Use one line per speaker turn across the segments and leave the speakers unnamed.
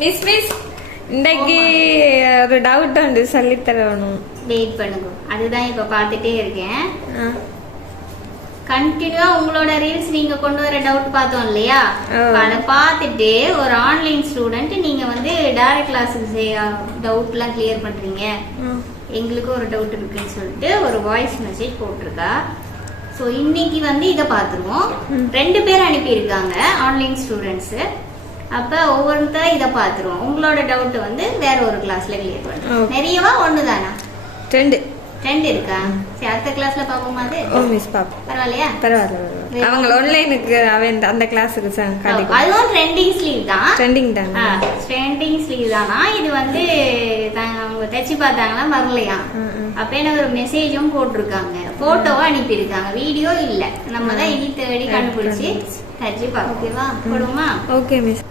Miss miss இன்றைக்கு ஒரு doubt உண்டு சொல்லித்தரணும்.
வெயிட் பண்ணுங்க. அதுதான் இப்போ பார்த்துட்டே இருக்கேன். கண்டினியூவா உங்களோட ரீல்ஸ் நீங்க கொண்டு வர டவுட் பார்த்தோம் இல்லையா? அதை பார்த்துட்டு ஒரு ஆன்லைன் ஸ்டூடெண்ட் நீங்க வந்து டைரக்ட் கிளாஸுக்கு டவுட்லாம் கிளியர் பண்றீங்க. எங்களுக்கு ஒரு டவுட் இருக்குன்னு சொல்லிட்டு ஒரு வாய்ஸ் மெசேஜ் போட்டிருக்கா. ஸோ இன்னைக்கு வந்து இதை பார்த்துருவோம். ரெண்டு பேர் அனுப்பியிருக்காங்க ஆன்லைன் ஸ்டூடெண்ட்ஸு அப்போ ஒவ்வொருத்தர் இதை பார்த்துருவோம். உங்களோட டவுட் வந்து வேற ஒரு கிளாஸ்ல கிளியர் பண்ணுறோம். நிறையவா ஒன்று தானா
ரெண்டு.
ரெண்டு இருக்கா? சரி அடுத்த கிளாஸ்ல பார்ப்போமா அது?
ஓ மிஸ் பாப்பா
பரவாயில்லையா?
பரவாயில்ல. அவங்க ஆன்லைனுக்கு அவன் அந்த கிளாஸுக்கு கிடைக்கும்
அதுவும் ட்ரெண்டிங் ஸ்லீவ் தான்.
ட்ரெண்டிங் தானே?
ட்ரெண்டிங் ஸ்லீவ் தானா? இது வந்து அவங்க தச்சு பார்த்தாங்களா? வரலையா. அப்ப எனக்கு ஒரு மெசேஜும் போட்டிருக்காங்க. போட்டோவும் அனுப்பியிருக்காங்க. வீடியோ இல்ல. நம்ம தான் இனி தேடி கண்டுபிடிச்சு தச்சு பார்க்கவா போடுவோமா?
ஓகே மிஸ்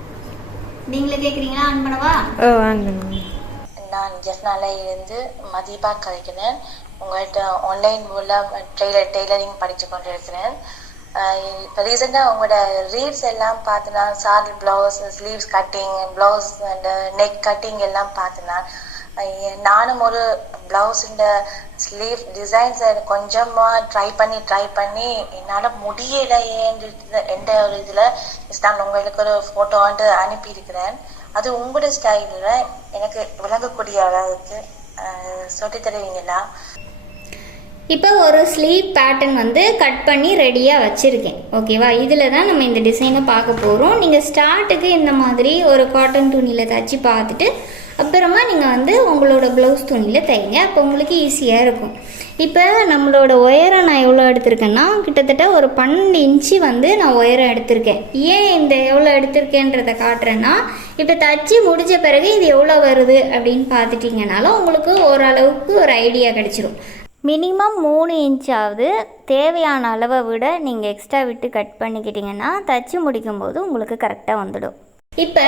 நீங்களே கேக்குறீங்களா ஆன் பண்ணவா
ஓ வாங்க
நான் ஜெஃப்னால இருந்து மதிபா கலைக்கிறேன் உங்கள்கிட்ட ஆன்லைன் மூலம் டெய்லர் டெய்லரிங் படித்து கொண்டு இருக்கிறேன் இப்போ ரீசெண்டாக உங்களோட ரீல்ஸ் எல்லாம் பார்த்து நான் sari blouse sleeves cutting blouse அந்த நெக் கட்டிங் எல்லாம் பார்த்து நான் அஹ் நானும் ஒரு ப்ளவுஸ் இந்த ஸ்லீவ் டிசைன்ஸை கொஞ்சமாக ட்ரை பண்ணி ட்ரை பண்ணி என்னால் முடியலையேன்ற எந்த ஒரு இதில். நான் உங்களுக்கு ஒரு ஃபோட்டோ வந்து அனுப்பியிருக்கிறேன். அது உங்களோட ஸ்டைலில் எனக்கு விளங்கக்கூடிய அளவுக்கு சொல்லி சொல்லித் தருவீங்களா?
இப்போ ஒரு ஸ்லீவ் பேட்டர்ன் வந்து கட் பண்ணி ரெடியாக வச்சுருக்கேன். ஓகேவா இதில் தான் நம்ம இந்த டிசைனை பார்க்க போகிறோம் நீங்கள் ஸ்டார்ட்டுக்கு இந்த மாதிரி ஒரு காட்டன் துணியில் தச்சு பார்த்துட்டு அப்புறமா நீங்கள் வந்து உங்களோட ப்ளவுஸ் துணியில் தைங்க அப்போ உங்களுக்கு ஈஸியாக இருக்கும். இப்போ நம்மளோட உயரம் நான் எவ்வளோ எடுத்திருக்கேன்னா கிட்டத்தட்ட ஒரு பன்னெண்டு இன்ச்சு வந்து நான் உயரம் எடுத்திருக்கேன். ஏன் இந்த எவ்வளோ எடுத்திருக்கேன்றதை காட்டுறேன்னா இப்போ தச்சு முடிஞ்ச பிறகு இது எவ்வளோ வருது அப்படின்னு பார்த்துட்டிங்கனாலும் உங்களுக்கு ஓரளவுக்கு ஒரு ஐடியா கிடச்சிரும். மினிமம் மூணு இன்ச்சாவது தேவையான அளவை விட நீங்கள் எக்ஸ்ட்ரா விட்டு கட் பண்ணிக்கிட்டிங்கன்னா தச்சு முடிக்கும்போது உங்களுக்கு கரெக்டாக வந்துடும். இப்போ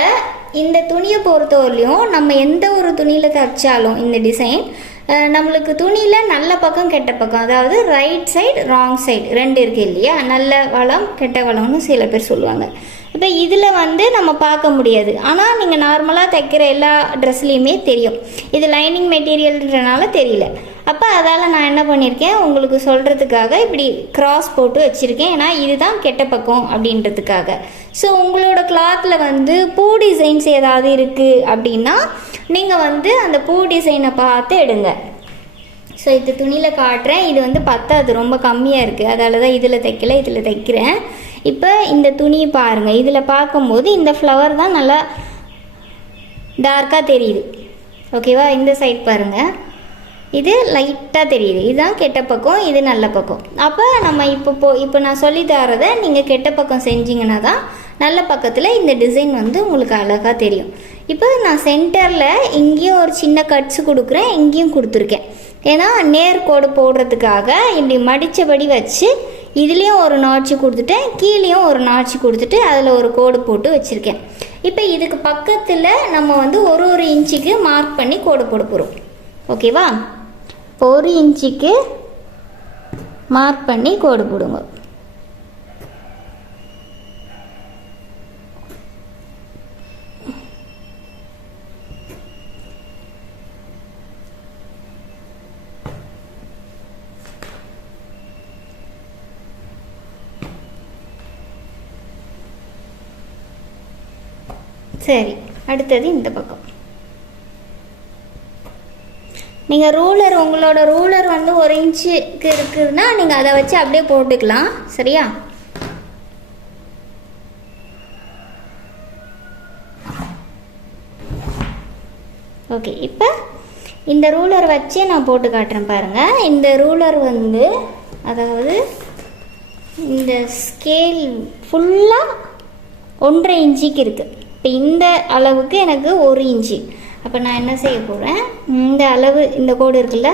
இந்த துணியை பொறுத்தவரையிலையும் நம்ம எந்த ஒரு துணியில் தைச்சாலும் இந்த டிசைன் நம்மளுக்கு துணியில் நல்ல பக்கம் கெட்ட பக்கம் அதாவது ரைட் சைடு ராங் சைடு ரெண்டு இருக்குது இல்லையா? நல்ல வளம் கெட்ட வளம்னு சில பேர் சொல்லுவாங்க. இப்போ இதில் வந்து நம்ம பார்க்க முடியாது. ஆனால் நீங்கள் நார்மலாக தைக்கிற எல்லா ட்ரெஸ்லேயுமே தெரியும். இது லைனிங் மெட்டீரியல்ன்றனால தெரியல. அப்போ அதால் நான் என்ன பண்ணியிருக்கேன் உங்களுக்கு சொல்கிறதுக்காக இப்படி கிராஸ் போட்டு வச்சுருக்கேன். ஏன்னா இதுதான் கெட்ட பக்கம் அப்படின்றதுக்காக. ஸோ உங்களோட கிளாத்தில் வந்து பூ டிசைன்ஸ் ஏதாவது இருக்குது அப்படின்னா நீங்கள் வந்து அந்த பூ டிசைனை பார்த்து எடுங்க. ஸோ இது துணியில் காட்டுறேன். இது வந்து பத்தாது ரொம்ப கம்மியாக இருக்குது அதால தான் இதில் தைக்கல இதில் தைக்கிறேன். இப்போ இந்த துணியை பாருங்கள் இதில் பார்க்கும்போது இந்த ஃப்ளவர் தான் நல்லா டார்க்காக தெரியுது. ஓகேவா இந்த சைட் பாருங்கள் இது லைட்டாக தெரியுது. இதுதான் கெட்ட பக்கம் இது நல்ல பக்கம். அப்போ நம்ம இப்போ போ இப்போ நான் சொல்லி தரதை நீங்கள் கெட்ட பக்கம் செஞ்சிங்கன்னா தான் நல்ல பக்கத்தில் இந்த டிசைன் வந்து உங்களுக்கு அழகாக தெரியும். இப்போ நான் சென்டரில் இங்கேயும் ஒரு சின்ன கட்ஸ் கொடுக்குறேன் இங்கேயும் கொடுத்துருக்கேன். ஏன்னா நேர்கோடு போடுறதுக்காக இப்படி மடித்தபடி வச்சு இதுலேயும் ஒரு நாட்சி கொடுத்துட்டேன் கீழேயும் ஒரு நாட்சி கொடுத்துட்டு அதில் ஒரு கோடு போட்டு வச்சுருக்கேன். இப்போ இதுக்கு பக்கத்தில் நம்ம வந்து ஒரு ஒரு இன்ச்சுக்கு மார்க் பண்ணி கோடு போட போகிறோம் ஓகேவா ஒரு இன்ச்சுக்கு மார்க் பண்ணி கோடு போடுங்க. சரி அடுத்தது இந்த பக்கம். நீங்கள் ரூலர் உங்களோட ரூலர் வந்து ஒரு இன்ச்சுக்கு இருக்குதுன்னா நீங்கள் அதை வச்சு அப்படியே போட்டுக்கலாம். சரியா? ஓகே இப்போ இந்த ரூலர் வச்சே நான் போட்டு காட்டுறேன் பாருங்கள் இந்த ரூலர் வந்து அதாவது இந்த ஸ்கேல் ஃபுல்லாக ஒன்றரை இன்ச்சுக்கு இருக்குது இப்போ இந்த அளவுக்கு எனக்கு ஒரு இன்ச்சு அப்போ நான் என்ன செய்ய போகிறேன் இந்த அளவு இந்த கோடு இருக்குல்ல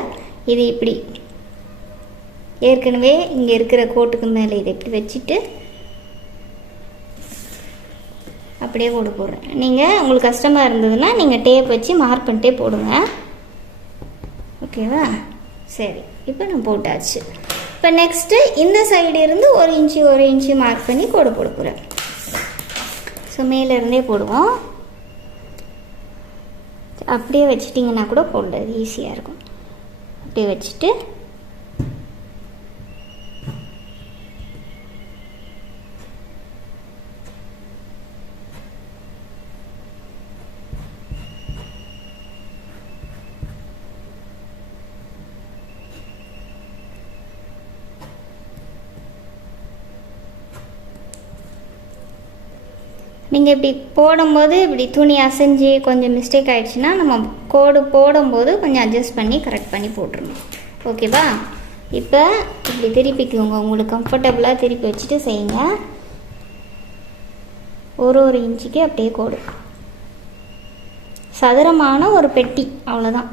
இது இப்படி. ஏற்கனவே இங்கே இருக்கிற கோட்டுக்கு மேலே இதை இப்படி வச்சுட்டு அப்படியே கோடு போடுறேன். நீங்கள் உங்களுக்கு கஷ்டமாக இருந்ததுன்னா நீங்கள் டேப் வச்சு மார்க் பண்ணிட்டே போடுங்க. ஓகேவா? சரி இப்போ நான் போட்டாச்சு. இப்போ நெக்ஸ்ட்டு இந்த சைடு இருந்து ஒரு இன்ச்சு ஒரு இன்ச்சு மார்க் பண்ணி கோடு போட போகிறேன் ஸோ மேலேருந்தே போடுவோம். அப்படியே வச்சிட்டிங்கன்னா கூட போடுறது ஈஸியாக இருக்கும். அப்படியே வச்சுட்டு நீங்கள் இப்படி போடும்போது இப்படி துணி அசைஞ்சு கொஞ்சம் மிஸ்டேக் ஆகிடுச்சுன்னா நம்ம கோடு போடும்போது கொஞ்சம் அட்ஜஸ்ட் பண்ணி கரெக்ட் பண்ணி போட்டுருணும் ஓகேவா இப்போ இப்படி திருப்பிக்குவோங்க உங்களுக்கு கம்ஃபர்டபுளாக திருப்பி வச்சுட்டு செய்யுங்க. ஒரு ஒரு இன்ச்சுக்கு அப்படியே கோடு. சதுரமான ஒரு பெட்டி. அவ்வளோதான்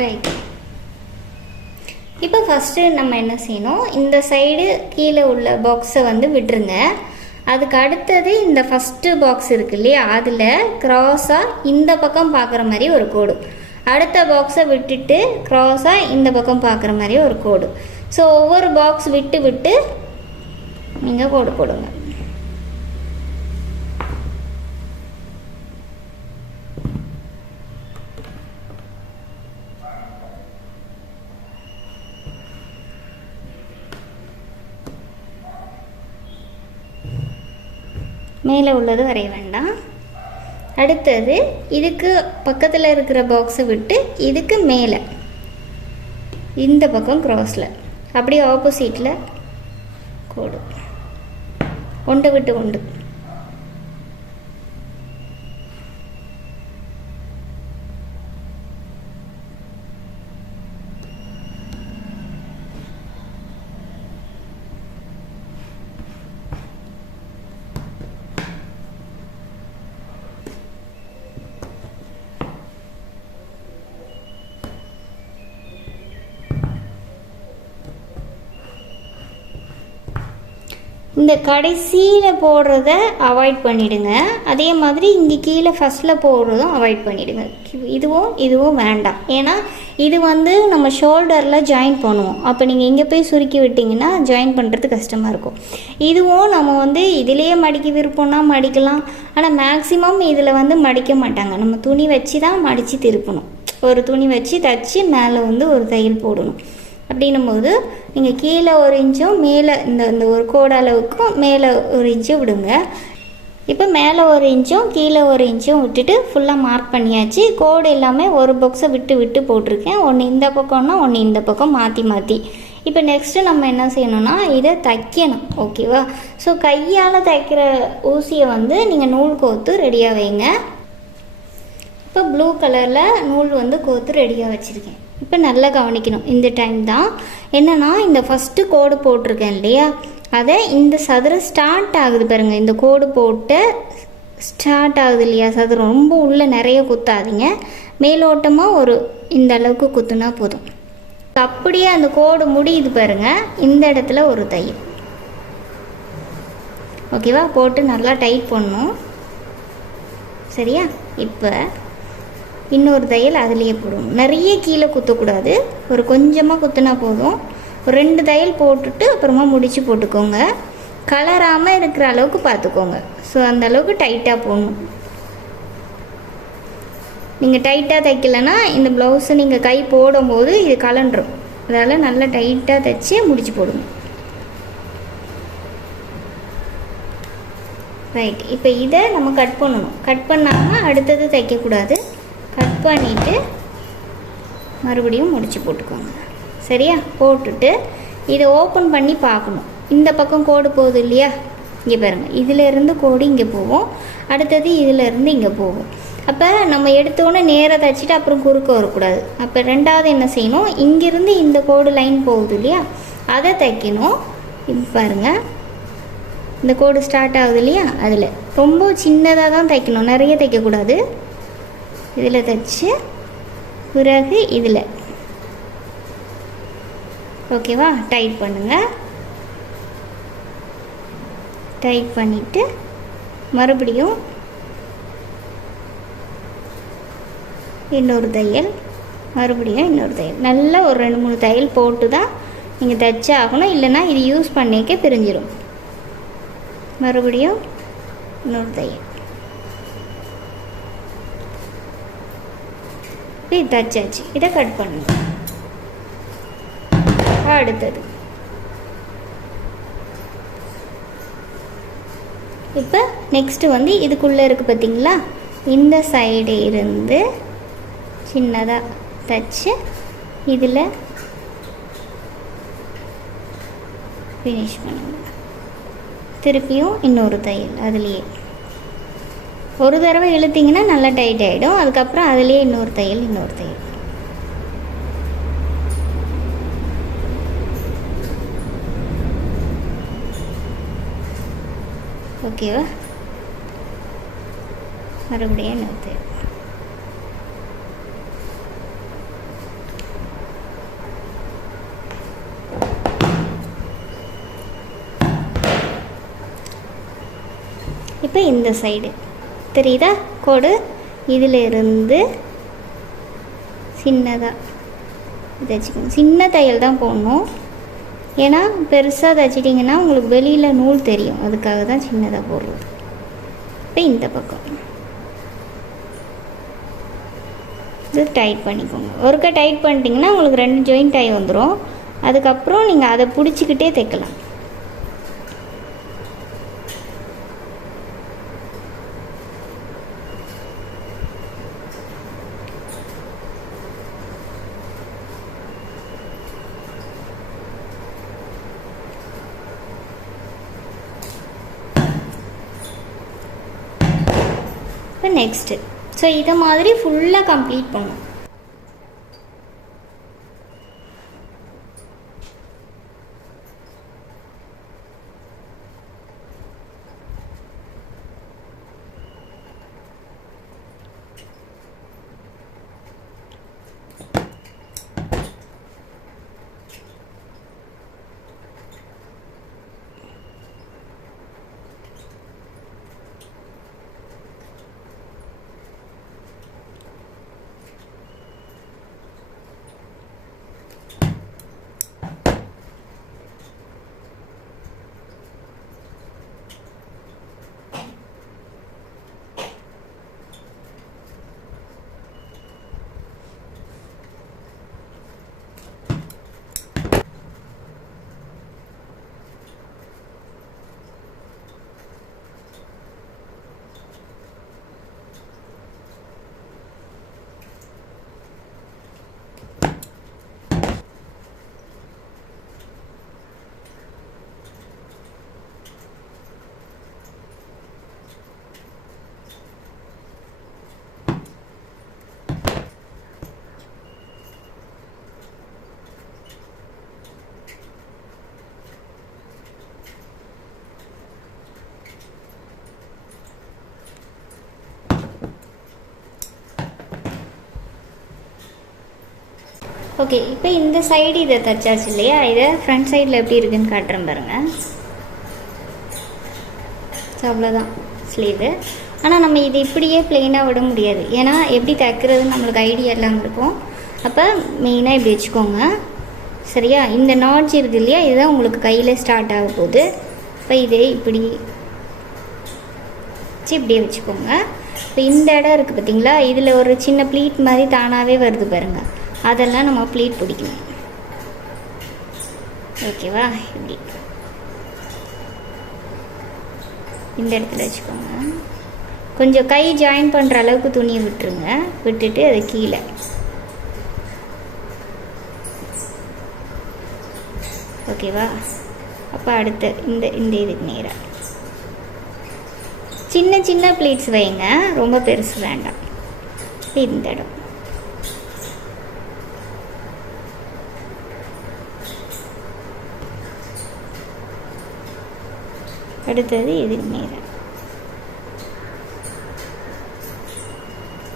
ரைட் இப்போ ஃபஸ்ட்டு நம்ம என்ன செய்யணும்? இந்த சைடு கீழே உள்ள பாக்ஸை வந்து விட்டுருங்க. அதுக்கு அடுத்தது இந்த ஃபஸ்ட்டு பாக்ஸ் இருக்கு இல்லையா? அதில் க்ராஸாக இந்த பக்கம் பார்க்குற மாதிரி ஒரு கோடு. அடுத்த பாக்ஸை விட்டுட்டு க்ராஸாக இந்த பக்கம் பார்க்குற மாதிரி ஒரு கோடு. ஸோ ஒவ்வொரு பாக்ஸ் விட்டு விட்டு நீங்கள் கோடு போடுங்க. மேலே உள்ளது வரைய வேண்டாம். அடுத்தது இதுக்கு பக்கத்தில் இருக்கிற பாக்ஸை விட்டு இதுக்கு மேலே. இந்த பக்கம் க்ராஸில் அப்படியே ஆப்போசிட்டில் கோடு. ஒன்றை விட்டு ஒன்று இந்த கடைசியில் போடுறத அவாய்ட் பண்ணிவிடுங்க அதே மாதிரி இங்கே கீழே ஃபஸ்ட்டில் போடுறதும் அவாய்ட் பண்ணிவிடுங்க இதுவும் இதுவும் வேண்டாம். ஏன்னா இது வந்து நம்ம ஷோல்டரில் ஜாயின் பண்ணுவோம். அப்போ நீங்கள் இங்கே போய் சுருக்கி விட்டிங்கன்னா ஜாயின் பண்ணுறது கஷ்டமாக இருக்கும். இதுவும் நம்ம வந்து இதிலேயே மடிக்க விருப்பம்னா மடிக்கலாம். ஆனால் மேக்ஸிமம் இதில் வந்து மடிக்க மாட்டாங்க. நம்ம துணி வச்சு தான் மடித்து திருப்பணும். ஒரு துணி வச்சு தச்சு மேலே வந்து ஒரு தையல் போடணும். அப்படின்னும் போது நீங்கள் கீழே ஒரு இன்ச்சும் மேலே இந்த இந்த ஒரு கோடு அளவுக்கும் மேலே ஒரு இன்ச்சும் விடுங்க. இப்போ மேலே ஒரு இன்ச்சும் கீழே ஒரு இன்ச்சும் விட்டுட்டு ஃபுல்லாக மார்க் பண்ணியாச்சு. கோடு எல்லாமே ஒரு பாக்ஸை விட்டு விட்டு போட்டிருக்கேன். ஒன்று இந்த பக்கம்னா ஒன்று இந்த பக்கம் மாற்றி மாற்றி இப்போ நெக்ஸ்ட்டு நம்ம என்ன செய்யணும்னா இதை தைக்கணும். ஓகேவா ஸோ கையால் தைக்கிற ஊசியை வந்து நீங்கள் நூல் கோத்து ரெடியாக வைங்க. இப்போ ப்ளூ கலரில் நூல் வந்து கோத்து ரெடியாக வச்சுருக்கேன். இப்போ நல்லா கவனிக்கணும். இந்த டைம் தான். என்னென்னா இந்த ஃபஸ்ட்டு கோடு போட்டிருக்கேன் இல்லையா? அதை இந்த சதுரம் ஸ்டார்ட் ஆகுது பாருங்கள் இந்த கோடு போட்டு ஸ்டார்ட் ஆகுது இல்லையா? சதுரம். ரொம்ப உள்ளே நிறைய குத்தாதீங்க. மேலோட்டமாக ஒரு இந்த அளவுக்கு குத்துனா போதும். அப்படியே அந்த கோடு முடியுது பாருங்க. இந்த இடத்துல ஒரு தையல். ஓகேவா போட்டு நல்லா டைட் பண்ணணும். சரியா? இப்போ இன்னொரு தையல் அதுலேயே போடணும் நிறைய கீழே குத்தக்கூடாது. ஒரு கொஞ்சமாக குத்துனா போதும். ஒரு ரெண்டு தையல் போட்டுட்டு அப்புறமா முடித்து போட்டுக்கோங்க. கலராமல் இருக்கிற அளவுக்கு பார்த்துக்கோங்க ஸோ அந்த அளவுக்கு டைட்டாக போடணும். நீங்கள் டைட்டாக தைக்கலைன்னா இந்த ப்ளவுஸை நீங்கள் கை போடும்போது இது கலண்டுரும் அதனால் நல்லா டைட்டாக தைச்சி முடிச்சு போடுங்க ரைட் இப்போ இதை நம்ம கட் பண்ணணும். கட் பண்ணாமல் அடுத்தது தைக்கக்கூடாது. கட் பண்ணிவிட்டு மறுபடியும் முடித்து போட்டுக்கோங்க. சரியா? போட்டுட்டு இதை ஓப்பன் பண்ணி பார்க்கணும். இந்த பக்கம் கோடு போகுது இல்லையா? இங்கே பாருங்கள் இதிலேருந்து கோடு இங்கே போவோம் அடுத்தது இதிலேருந்து இங்கே போகும். அப்போ நம்ம எடுத்தோன்னே நேராக தைச்சிட்டு அப்புறம் குறுக்க வரக்கூடாது. அப்போ ரெண்டாவது என்ன செய்யணும்? இங்கேருந்து இந்த கோடு லைன் போகுது இல்லையா? அதை தைக்கணும். இப்போ பாருங்கள் இந்த கோடு ஸ்டார்ட் ஆகுது இல்லையா? அதில். ரொம்ப சின்னதாக தான் தைக்கணும். நிறைய தைக்கக்கூடாது. இதில் தைச்சு பிறகு இதில். ஓகேவா டைட் பண்ணுங்கள் டைட் பண்ணிவிட்டு மறுபடியும் இன்னொரு தையல். மறுபடியும் இன்னொரு தையல். நல்லா ஒரு ரெண்டு மூணு தையல் போட்டு தான் நீங்கள் தைச்சே ஆகணும். இல்லைன்னா இது யூஸ் பண்ணிக்க பிரிஞ்சிடும் மறுபடியும் இன்னொரு தையல். இது தச்சாச்சு இதை கட் பண்ணுங்க. அடுத்தது. இப்போ நெக்ஸ்ட்டு வந்து இதுக்குள்ளே இருக்குது பார்த்தீங்களா? இந்த சைடு இருந்து சின்னதாக தச்சு இதில் ஃபினிஷ் பண்ணுங்க. திருப்பியும் இன்னொரு தையல். அதுலேயே. ஒரு தடவை இழுத்தீங்கன்னா நல்லா டைட் ஆகிடும் அதுக்கப்புறம் அதுலேயே இன்னொரு தையல் இன்னொரு தையல். ஓகேவா மறுபடியும் இன்னொரு தையல். இப்போ இந்த சைடு தெரியுதா கோடு. இதில் இருந்து சின்னதாக தைச்சிக்கணும் சின்ன தையல் தான் போடணும். ஏன்னா பெருசாக தைச்சிட்டிங்கன்னா உங்களுக்கு வெளியில் நூல் தெரியும். அதுக்காக தான் சின்னதாக போடுறது. இப்போ இந்த பக்கம். இது டைட் பண்ணிக்கோங்க. ஒருக்கா டைட் பண்ணிட்டீங்கன்னா உங்களுக்கு ரெண்டு ஜாயிண்ட் ஆகி வந்துடும் அதுக்கப்புறம் நீங்கள் அதை பிடிச்சிக்கிட்டே தைக்கலாம் இப்போ நெக்ஸ்ட்டு ஸோ இதை மாதிரி ஃபுல்லாக கம்ப்ளீட் பண்ணும் ஓகே இப்போ இந்த சைடு இதை தச்சாச்சு இல்லையா? இதை ஃப்ரண்ட் சைடில் எப்படி இருக்குன்னு காட்டுறேன் பாருங்கள் ஸோ அவ்வளோதான் ஸ்லீவு ஆனால் நம்ம இது இப்படியே பிளெயினாக விட முடியாது. ஏன்னா எப்படி தைக்கிறதுன்னு நம்மளுக்கு ஐடியா இல்லாமல் இருக்கும். அப்போ மெயினாக இப்படி வச்சுக்கோங்க. சரியா? இந்த நாட்ச் இருக்குது இல்லையா? இதுதான் உங்களுக்கு கையில் ஸ்டார்ட் ஆக போகுது. இப்போ இதே இப்படி வச்சு இப்படியே வச்சுக்கோங்க. இப்போ இந்த இடம் இருக்குது பார்த்தீங்களா இதில் ஒரு சின்ன ப்ளீட் மாதிரி தானாகவே வருது பாருங்கள் அதெல்லாம் நம்ம ப்ளீட் பிடிக்கணும். ஓகேவா இப்படி. இந்த இடத்துல வச்சுக்கோங்க. கொஞ்சம் கை ஜாயின் பண்ணுற அளவுக்கு துணியை விட்டுருங்க. விட்டுட்டு அது கீழே. ஓகேவா அப்போ அடுத்து இந்த இந்த இதுக்கு நேராக சின்ன சின்ன பிளேட்ஸ் வைங்க. ரொம்ப பெருசு வேண்டாம். இந்த இடம். அடுத்தது எதிர்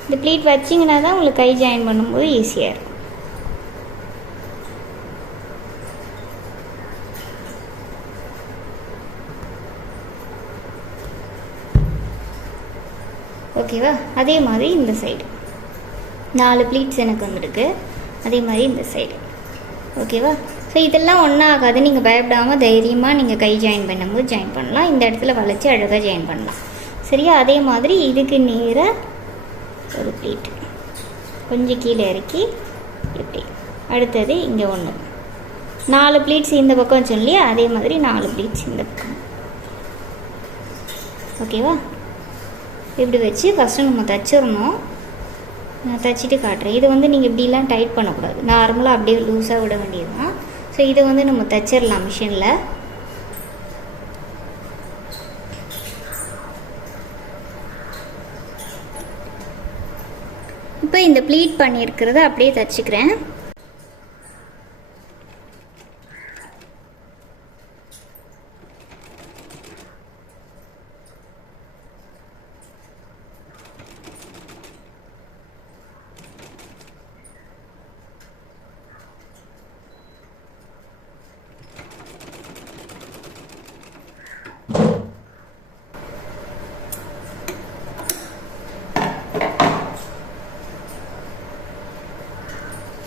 இந்த ப்ளீட் வச்சிங்கன்னா தான் உங்களுக்கு கை ஜாயின் பண்ணும்போது ஈஸியாக இருக்கும். ஓகேவா அதே மாதிரி இந்த சைடு நாலு ப்ளீட்ஸ் எனக்கு வந்திருக்கு. அதே மாதிரி இந்த சைடு ஓகேவா ஸோ இதெல்லாம் ஒன்றும் ஆகாது நீங்கள் பயப்படாமல் தைரியமாக நீங்கள் கை ஜாயின் பண்ணும்போது ஜாயின் பண்ணலாம். இந்த இடத்துல வளைச்சி அழகாக ஜாயின் பண்ணலாம். சரியா? அதே மாதிரி இதுக்கு நேராக ஒரு ப்ளீட் கொஞ்சம் கீழே இறக்கி இப்படி. அடுத்தது இங்கே ஒன்று நாலு ப்ளீட்ஸ் இந்த பக்கம் வச்சோம் இல்லையா? அதே மாதிரி நாலு ப்ளீட்ஸ் இந்த பக்கம். ஓகேவா இப்படி வச்சு ஃபஸ்ட்டு நம்ம தச்சிடணும். நான் தச்சுட்டு காட்டுறேன். இதை வந்து நீங்கள் இப்படிலாம் டைட் பண்ணக்கூடாது. நார்மலாக அப்படியே லூஸாக விட வேண்டியது தான் ஸோ இதை வந்து நம்ம தைச்சிடலாம் மிஷினில் இப்போ இந்த ப்ளீட் பண்ணியிருக்கிறத அப்படியே தச்சுக்கிறேன்.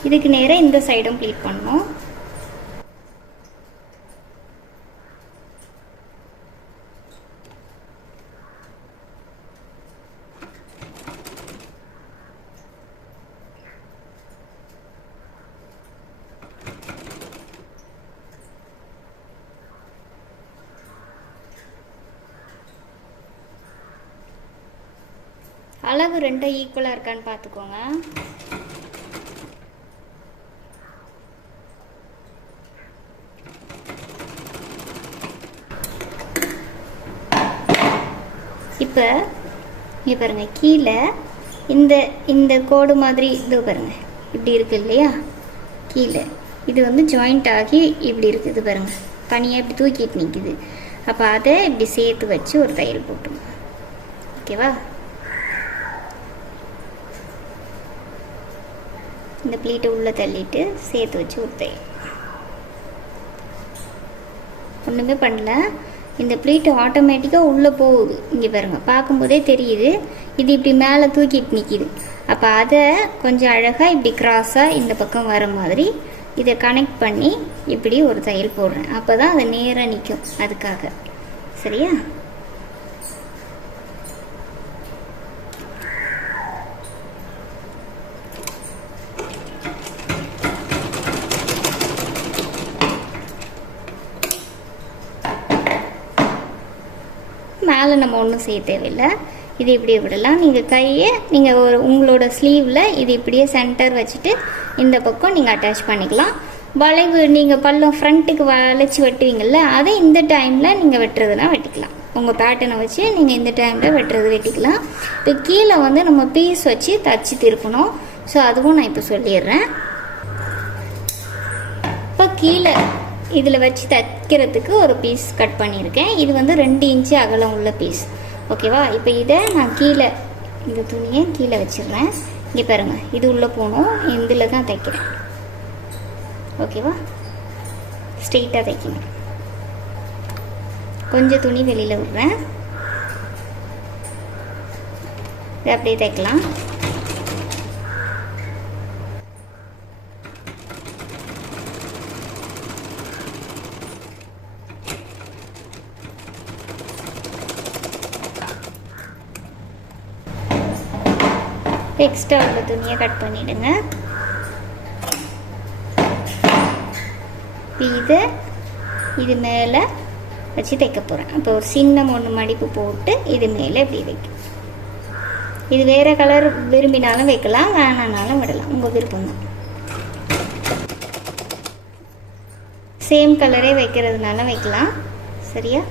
இதுக்கு நேராக இந்த சைடும் ப்ளீட் பண்ணணும் அளவு ரெண்டும் ஈக்குவலாக இருக்கான்னு பார்த்துக்கோங்க இப்போ இங்கே பாருங்க கீழே இந்த இந்த கோடு மாதிரி இதோ பாருங்க இப்படி இருக்கு இல்லையா? கீழே. இது வந்து ஜாயிண்ட் ஆகி இப்படி இருக்குது பாருங்கள் தனியாக இப்படி தூக்கிட்டு நிற்கிது அப்போ அதை இப்படி சேர்த்து வச்சு ஒரு தையல் போட்டுருங்க ஓகேவா இந்த ப்ளீட்டை உள்ளே தள்ளிட்டு சேர்த்து வச்சு ஒரு தையல். ஒன்றுமே பண்ணல. இந்த ப்ளீட்டு ஆட்டோமேட்டிக்காக உள்ளே போகுது. இங்கே பாருங்கள் பார்க்கும்போதே தெரியுது. இது இப்படி மேலே தூக்கிட்டு நிற்கிது அப்போ அதை கொஞ்சம் அழகாக இப்படி கிராஸாக இந்த பக்கம் வர மாதிரி இதை கனெக்ட் பண்ணி இப்படி ஒரு தையல் போடுறேன். அப்போ தான் அது நேராக நிற்கும் அதுக்காக. சரியா மேலே நம்ம ஒன்றும் செய்ய தேவையில்லை. இது இப்படி விடலாம். நீங்கள் கையை நீங்கள் ஒரு உங்களோட ஸ்லீவில் இது இப்படியே சென்டர் வச்சுட்டு இந்த பக்கம் நீங்கள் அட்டாச் பண்ணிக்கலாம். வளைவு நீங்கள் பல்லம் ஃப்ரண்ட்டுக்கு வளைச்சி வெட்டுவீங்கள்ல அதை இந்த டைமில் நீங்கள் வெட்டுறதுனா வெட்டிக்கலாம். உங்கள் பேட்டர்னை வச்சு நீங்கள் இந்த டைமில் வெட்டுறது வெட்டிக்கலாம். இப்போ கீழே வந்து நம்ம பீஸ் வச்சு தச்சு திருப்பணும். ஸோ அதுவும் நான் இப்போ சொல்லிடுறேன். இப்போ கீழே இதில் வச்சு தைக்கிறதுக்கு ஒரு பீஸ் கட் பண்ணியிருக்கேன். இது வந்து ரெண்டு இன்ச்சு அகலம் உள்ள பீஸ் ஓகேவா இப்போ இதை நான் கீழே இந்த துணியை கீழே வச்சிடுறேன். இங்கே பாருங்க இது உள்ளே போகணும். இதில் தான் தைக்கிறேன். ஓகேவா ஸ்ட்ரெயிட்டாக தைக்கணும். கொஞ்சம் துணி வெளியில் விடுறேன். இதை அப்படியே தைக்கலாம். எக்ஸ்ட்ரா உள்ள துணியை கட் பண்ணிவிடுங்க இப்போ இதை இது மேலே வச்சு தைக்க போகிறேன் அப்போ ஒரு சின்ன ஒன்று மடிப்பு போட்டு இது மேலே இப்படி வைக்கும். இது வேறு கலர் விரும்பினாலும் வைக்கலாம் வேணானாலும் விடலாம். உங்கள் விருப்பம் தான். சேம் கலரே வைக்கிறதுனால வைக்கலாம். சரியா?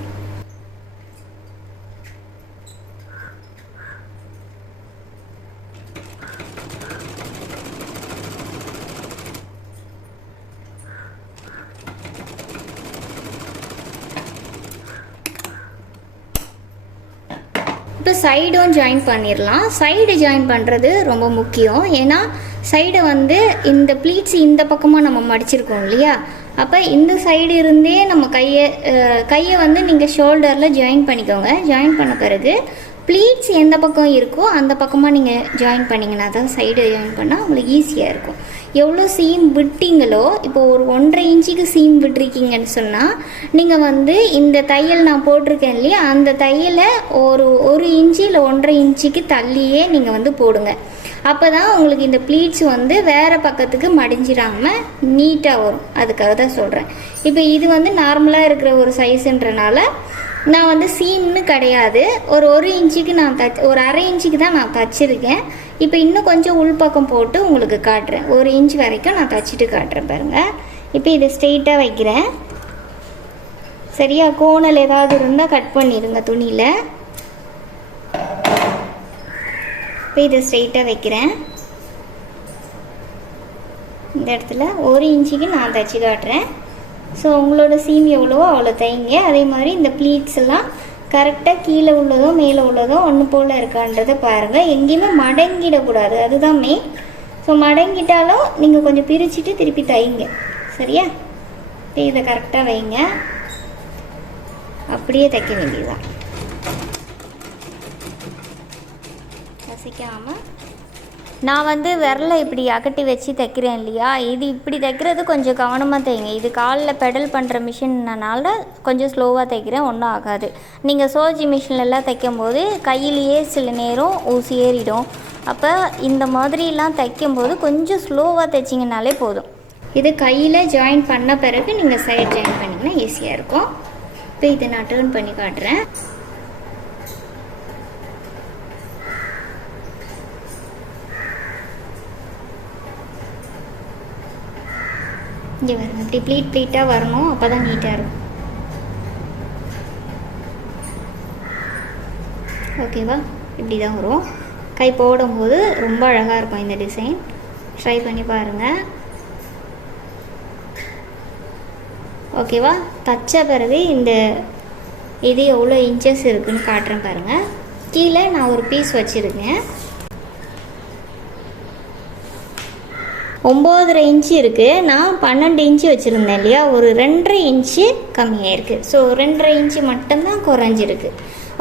சைடும் ஜாயின் பண்ணிடலாம் சைடு ஜாயின் பண்ணுறது ரொம்ப முக்கியம். ஏன்னா சைடை வந்து இந்த ப்ளீட்ஸ் இந்த பக்கமாக நம்ம மடிச்சிருக்கோம் இல்லையா? அப்போ இந்த சைடு இருந்தே நம்ம கையை கையை வந்து நீங்கள் ஷோல்டரில் ஜாயின் பண்ணிக்கோங்க. ஜாயின் பண்ண பிறகு ப்ளீட்ஸ் எந்த பக்கம் இருக்கோ அந்த பக்கமாக நீங்கள் ஜாயின் பண்ணிங்கன்னா தான் சைடு ஜாயின் பண்ணால் உங்களுக்கு ஈஸியாக இருக்கும். எவ்வளோ சீம் விட்டீங்களோ இப்போ ஒரு ஒன்றரை இன்ச்சுக்கு சீம் விட்டுருக்கீங்கன்னு சொன்னால் நீங்கள் வந்து இந்த தையல் நான் போட்டிருக்கேன் இல்லையா அந்த தையலை ஒரு ஒரு இன்ச்சு இல்லை ஒன்றரை இன்ச்சுக்கு தள்ளியே நீங்கள் வந்து போடுங்க. அப்போ தான் உங்களுக்கு இந்த ப்ளீட்ஸ் வந்து வேறு பக்கத்துக்கு மடிஞ்சிடாமல் நீட்டாக வரும். அதுக்காக தான் சொல்கிறேன் இப்போ இது வந்து நார்மலாக இருக்கிற ஒரு சைஸுன்றனால நான் வந்து சீம்னு கிடையாது. ஒரு ஒரு இன்ச்சுக்கு நான் தச் ஒரு அரை இன்ச்சுக்கு தான் நான் தச்சிருக்கேன். இப்போ இன்னும் கொஞ்சம் உள்பக்கம் போட்டு உங்களுக்கு காட்டுறேன். ஒரு இன்ச் வரைக்கும் நான் தச்சுட்டு காட்டுறேன் பாருங்கள் இப்போ இதை ஸ்ட்ரெயிட்டாக வைக்கிறேன். சரியா? கோணல் ஏதாவது இருந்தால் கட் பண்ணிடுங்க துணியில். இப்போ இதை ஸ்ட்ரெயிட்டாக வைக்கிறேன். இந்த இடத்துல ஒரு இன்ச்சுக்கு நான் தச்சு காட்டுறேன். ஸோ உங்களோட சீம் எவ்வளவோ அவ்வளோ தைங்க அதே மாதிரி இந்த ப்ளீட்ஸ் எல்லாம் கரெக்டாக கீழே உள்ளதோ மேலே உள்ளதோ ஒன்று போல் இருக்கான்றதை பாருங்கள் எங்கேயுமே மடங்கிடக்கூடாது. அதுதான் மெயின் ஸோ மடங்கிட்டாலும் நீங்கள் கொஞ்சம் பிரிச்சுட்டு திருப்பி தைங்க சரியா? இதை கரெக்டாக வைங்க. அப்படியே தைக்க வேண்டியதுதான். ரசிக்காமல் நான் வந்து விரலை இப்படி அகட்டி வச்சு தைக்கிறேன் இல்லையா? இது இப்படி தைக்கிறது கொஞ்சம் கவனமாக தைங்க. இது காலில் பெடல் பண்ணுற மிஷின்னால கொஞ்சம் ஸ்லோவாக தைக்கிறேன். ஒன்றும் ஆகாது. நீங்கள் சோஜி மிஷின்லலாம் தைக்கும் போது கையிலேயே சில நேரம் ஊசி ஏறிடும். அப்போ இந்த மாதிரிலாம் தைக்கும்போது கொஞ்சம் ஸ்லோவாக தைச்சிங்கனாலே போதும். இது கையில் ஜாயின் பண்ண பிறகு நீங்கள் சைடு ஜாயின் பண்ணிங்கன்னா ஈஸியாக இருக்கும். இப்போ இதை நான் டேர்ன் பண்ணி காட்டுறேன். இங்கே வரணும் இப்படி ப்ளீட் ப்ளீட்டாக வரணும். அப்போ தான் நீட்டாக இருக்கும். ஓகேவா இப்படி தான் வரும். கை போடும்போது ரொம்ப அழகாக இருக்கும் இந்த டிசைன் ட்ரை பண்ணி பாருங்கள் ஓகேவா தச்ச பிறகு இந்த இது எவ்வளோ இன்ச்சஸ் இருக்குன்னு காட்டுறேன் பாருங்கள் கீழே நான் ஒரு பீஸ் வச்சுருக்கேன். ஒம்போதரை இன்ச்சு இருக்குது நான் பன்னெண்டு இன்ச்சு வச்சுருந்தேன் இல்லையா? ஒரு ரெண்டரை இன்ச்சு கம்மியாயிருக்கு. ஸோ ரெண்டரை இன்ச்சு மட்டும்தான் குறைஞ்சிருக்கு.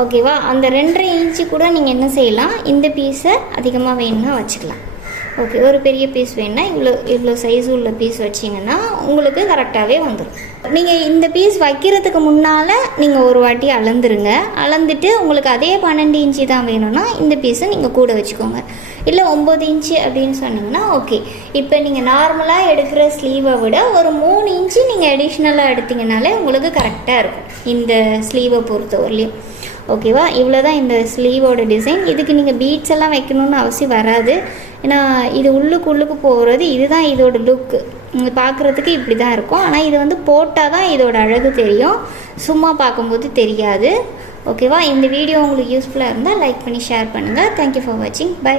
ஓகேவா அந்த ரெண்டரை இன்ச்சு கூட நீங்கள் என்ன செய்யலாம்? இந்த பீஸை அதிகமாக வேணும்னா வச்சுக்கலாம். ஓகே ஒரு பெரிய பீஸ் வேணும்னா இவ்வளோ இவ்வளோ சைஸ் உள்ள பீஸ் வச்சிங்கன்னா உங்களுக்கு கரெக்டாகவே வந்துடும் நீங்கள் இந்த பீஸ் வைக்கிறதுக்கு முன்னால் நீங்கள் ஒரு வாட்டி அளந்துருங்க. அளந்துட்டு உங்களுக்கு அதே பன்னெண்டு இன்ச்சு தான் வேணும்னா இந்த பீஸை நீங்கள் கூட வச்சுக்கோங்க. இல்லை ஒம்பது இன்ச்சு அப்படின்னு சொன்னீங்கன்னா ஓகே இப்போ நீங்கள் நார்மலாக எடுக்கிற ஸ்லீவை விட ஒரு மூணு இன்ச்சு நீங்கள் அடிஷ்னலாக எடுத்தீங்கனாலே உங்களுக்கு கரெக்டாக இருக்கும். இந்த ஸ்லீவை பொறுத்தவரையிலையும் ஓகேவா இவ்வளோ தான் இந்த ஸ்லீவோட டிசைன் இதுக்கு நீங்கள் பீட்ஸ் எல்லாம் வைக்கணும்னு அவசியம் வராது. ஏன்னா இது உள்ளுக்கு உள்ளுக்கு போகிறது இதுதான் இதோட லுக்கு பார்க்குறதுக்கு இப்படி தான் இருக்கும். ஆனால் இது வந்து போட்டால் தான் இதோட அழகு தெரியும். சும்மா பார்க்கும்போது தெரியாது. ஓகேவா இந்த வீடியோ உங்களுக்கு யூஸ்ஃபுல்லாக இருந்தால் லைக் பண்ணி ஷேர் பண்ணுங்கள் தேங்க்யூ ஃபார் வாட்சிங் பை